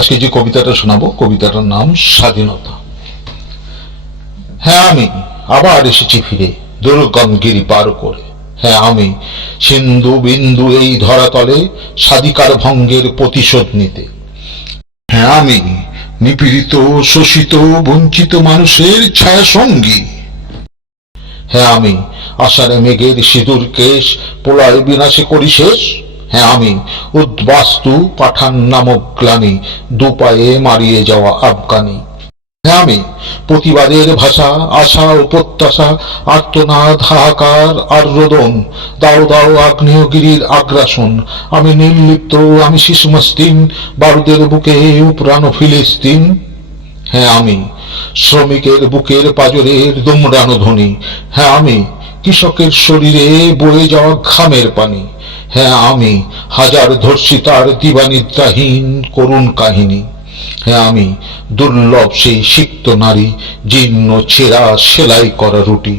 আজকে যে কবিতাটা শোনাবো কবিতাটার নাম স্বাধীনতা। হ্যাঁ, আমি আবার এসেছি ফিরে দুর্গমগিরি পার করে। হ্যাঁ, আমি সিন্ধু বিন্দু এই ধরাতলে স্বাধিকার ভঙ্গের প্রতিশোধ নিতে। হ্যাঁ, আমি নিপীড়িত শোষিত বঞ্চিত মানুষের ছায়া সঙ্গী। হ্যাঁ, আমি আষাঢ়ে মেঘের সিঁদুর কেশ প্রলয় বিনাশে করি শেষ। হ্যাঁ, আমি উদ্বাস্তু পাঠান নামক গ্লানি দুপায়ে মারিয়ে যাওয়া আফগানি। হ্যাঁ, আমি প্রতিবাদের ভাষা আশা ও প্রত্যাশা আর্তনাদ হাহাকার আর রোদন দাও দাও আগ্নেয়গিরির আগ্রাসন। আমি নির্লিপ্ত আমি শিশু মস্তিন বারুদের বুকে উপরানো ফিলিস্তিন। হ্যাঁ, আমি শ্রমিকের বুকের পাজরের দুমড়ানো ধ্বনি। হ্যাঁ, আমি কৃষকের শরীরে বয়ে যাওয়া ঘামের পানি। হ্যাঁ, আমি হাজার ধর্ষিতার দিবানিদ্রাহীন করুণ কাহিনী। হ্যাঁ, আমি দুর্লভ সেই সিক্ত নারী জীর্ণ ছেঁড়া সেলাই করা রুটি।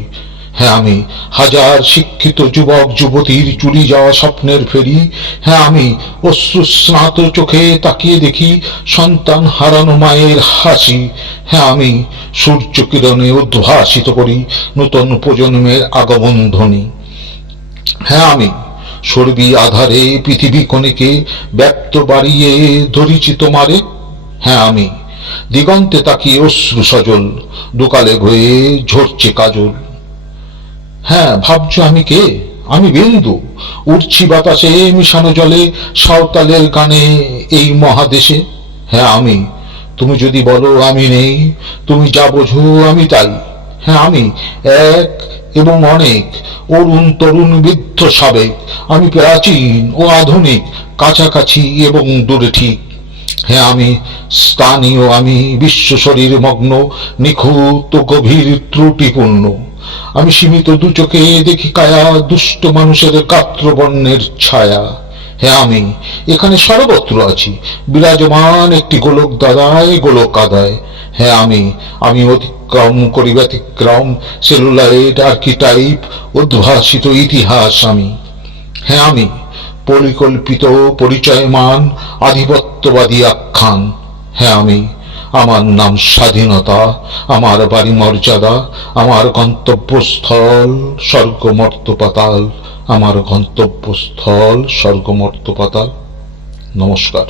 হ্যাঁ, আমি হাজার শিক্ষিত যুবক যুবতীর চুরি যাওয়া স্বপ্নের ফেরি। হ্যাঁ, আমি অশ্রুস্নাত চোখে তাকিয়ে দেখি সন্তান হারানো মায়ের হাসি। হ্যাঁ, আমি সূর্য কিরণে উদ্ভাসিত করি নূতন প্রজন্মের আগমন ধ্বনি। হ্যাঁ, আমি সর্বী আধারে পৃথিবী কণিকে ব্যক্ত বাড়িয়ে ধরিছি তোমারে। হ্যাঁ, আমি দিগন্তে তাকিয়ে অশ্রু সজল দোকালে বয়ে ঝরছে কাজল। হ্যাঁ, ভাবছো আমি কে? আমি বিন্দু উড়ছি বাতাসে মিশানো জলে সাঁওতালের গানে এই মহাদেশে। হ্যাঁ, আমি তুমি যদি বলো আমি নেই, তুমি যা বোঝো আমি তাই। হ্যাঁ, আমি এক এবং অনেক অরুণ তরুণ বৃদ্ধ সাবেক। আমি প্রাচীন ও আধুনিক কাছাকাছি এবং দূরে ঠিক। হ্যাঁ, আমি স্থানীয় আমি বিশ্ব শরীর মগ্ন নিখুঁত গভীর ত্রুটিপূর্ণ। আমি সীমিত দু চোখে দেখি কায়া দুষ্ট মানুষের গাত্রবর্ণের ছায়া। হ্যাঁ, আমি এখানে সর্বত্র আছি বিরাজমান একটি গোলক দাদায় গোলক আদায়। হ্যাঁ, আমি অতিক্রম করি ব্যতিক্রম সেলুলাইট আর্কিটাইপ উদ্ভাসিত ইতিহাস আমি। হ্যাঁ, আমি পরিকল্পিত পরিচয়মান আধিপত্যবাদী আখ্যান। হ্যাঁ, আমার নাম স্বাধীনতা, আমার বাড়ি মর্যাদা, আমার গন্তব্যস্থল স্বর্গ মর্ত পাতাল, আমার গন্তব্যস্থল স্বর্গ মর্ত পাতাল। নমস্কার।